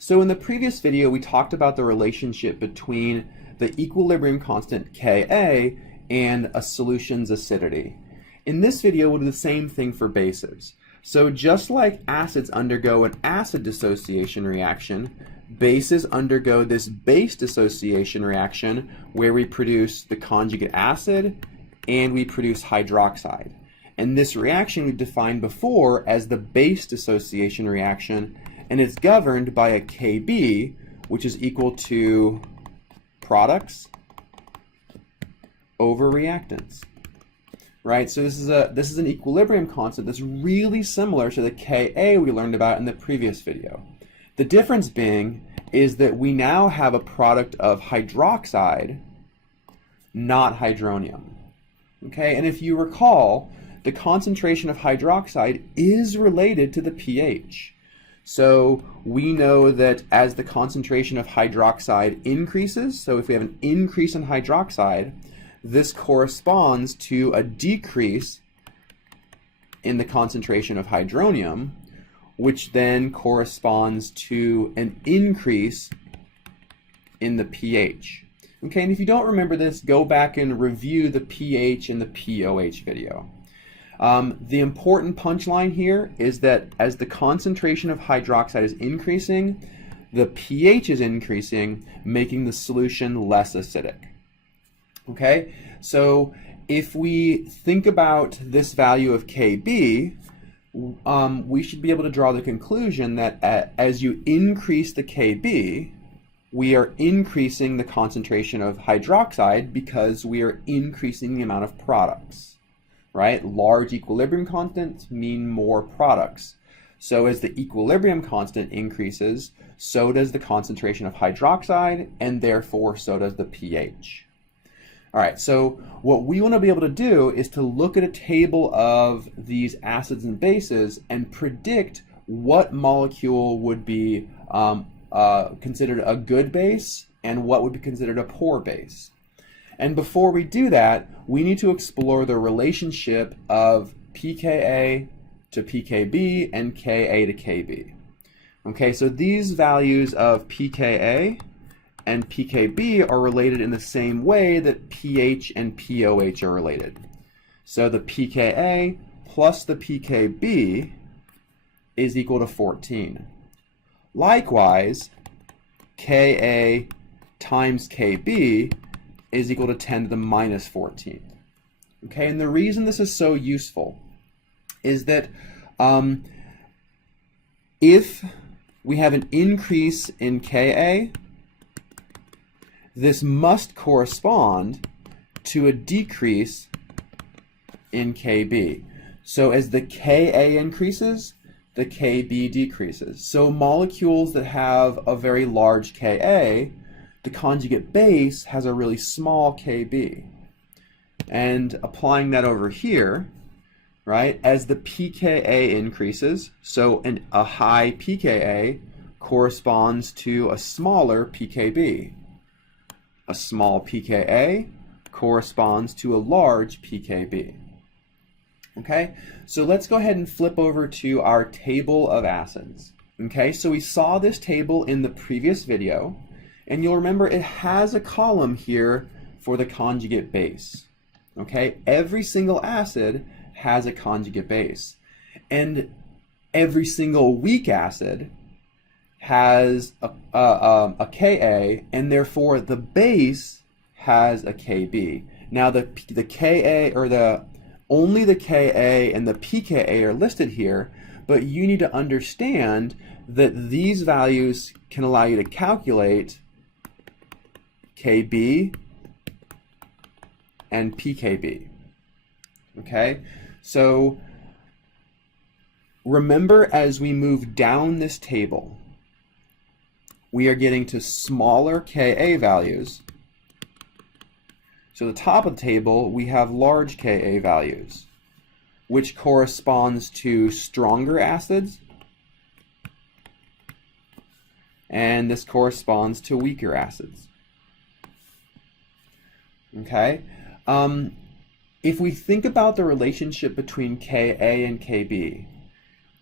So in the previous video, we talked about the relationship between the equilibrium constant Ka and a solution's acidity. In this video, we'll do the same thing for bases. So just like acids undergo an acid dissociation reaction, bases undergo this base dissociation reaction where we produce the conjugate acid and we produce hydroxide. And this reaction we've defined before as the base dissociation reaction, and it's governed by a Kb, which is equal to products over reactants. Right? So this is an equilibrium constant that's really similar to the Ka we learned about in the previous video. The difference being is that we now have a product of hydroxide, not hydronium. Okay? And if you recall, the concentration of hydroxide is related to the pH. So we know that as the concentration of hydroxide increases, so if we have an increase in hydroxide, this corresponds to a decrease in the concentration of hydronium, which then corresponds to an increase in the pH. Okay, and if you don't remember this, go back and review the pH and the pOH video. The important punchline here is that as the concentration of hydroxide is increasing, the pH is increasing, making the solution less acidic. Okay, so if we think about this value of Kb, we should be able to draw the conclusion that as you increase the Kb, we are increasing the concentration of hydroxide because we are increasing the amount of products. Right? Large equilibrium constants mean more products. So as the equilibrium constant increases, so does the concentration of hydroxide, and therefore so does the pH. All right, so what we want to be able to do is to look at a table of these acids and bases and predict what molecule would be considered a good base and what would be considered a poor base. And before we do that, we need to explore the relationship of pKa to pKb and Ka to Kb. Okay, so these values of pKa and pKb are related in the same way that pH and pOH are related. So the pKa plus the pKb is equal to 14. Likewise, Ka times Kb is equal to 10 to the minus 14. Okay, and the reason this is so useful is that if we have an increase in Ka, this must correspond to a decrease in Kb. So as the Ka increases, the Kb decreases. So molecules that have a very large Ka, the conjugate base has a really small Kb. And applying that over here, right, as the pKa increases, so a high pKa corresponds to a smaller pKb. A small pKa corresponds to a large pKb. Okay, so let's go ahead and flip over to our table of acids. Okay, so we saw this table in the previous video, and you'll remember it has a column here for the conjugate base. Okay, every single acid has a conjugate base, and every single weak acid has a Ka, and therefore the base has a Kb. Now the Ka, or only the Ka and the pKa are listed here, but you need to understand that these values can allow you to calculate Kb and pKb. Okay, so remember, as we move down this table, we are getting to smaller Ka values. So the top of the table, we have large Ka values, which corresponds to stronger acids, and this corresponds to weaker acids. Okay, if we think about the relationship between Ka and Kb,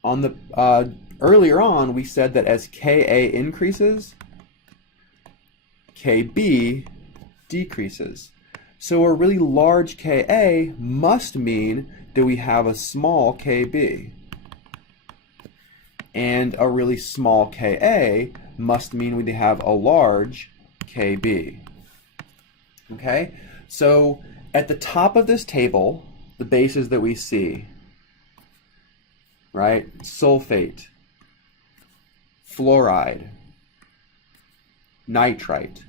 on the earlier on we said that as Ka increases, Kb decreases. So a really large Ka must mean that we have a small Kb. And a really small Ka must mean we have a large Kb. Okay? So at the top of this table, the bases that we see, right? Sulfate, fluoride, nitrite.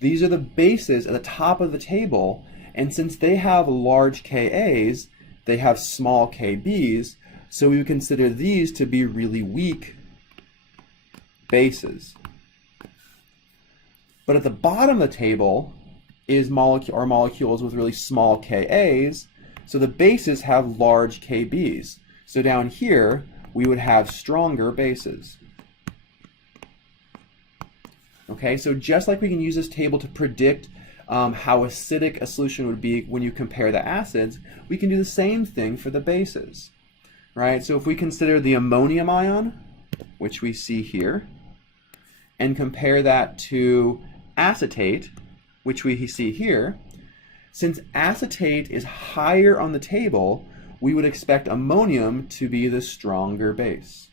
These are the bases at the top of the table, and since they have large Kas, they have small Kbs, so we would consider these to be really weak bases. But at the bottom of the table is molecules with really small Kas, so the bases have large Kbs. So down here, we would have stronger bases. Okay, so just like we can use this table to predict how acidic a solution would be when you compare the acids, we can do the same thing for the bases. Right? So if we consider the ammonium ion, which we see here, and compare that to acetate, which we see here, since acetate is higher on the table, we would expect ammonium to be the stronger base.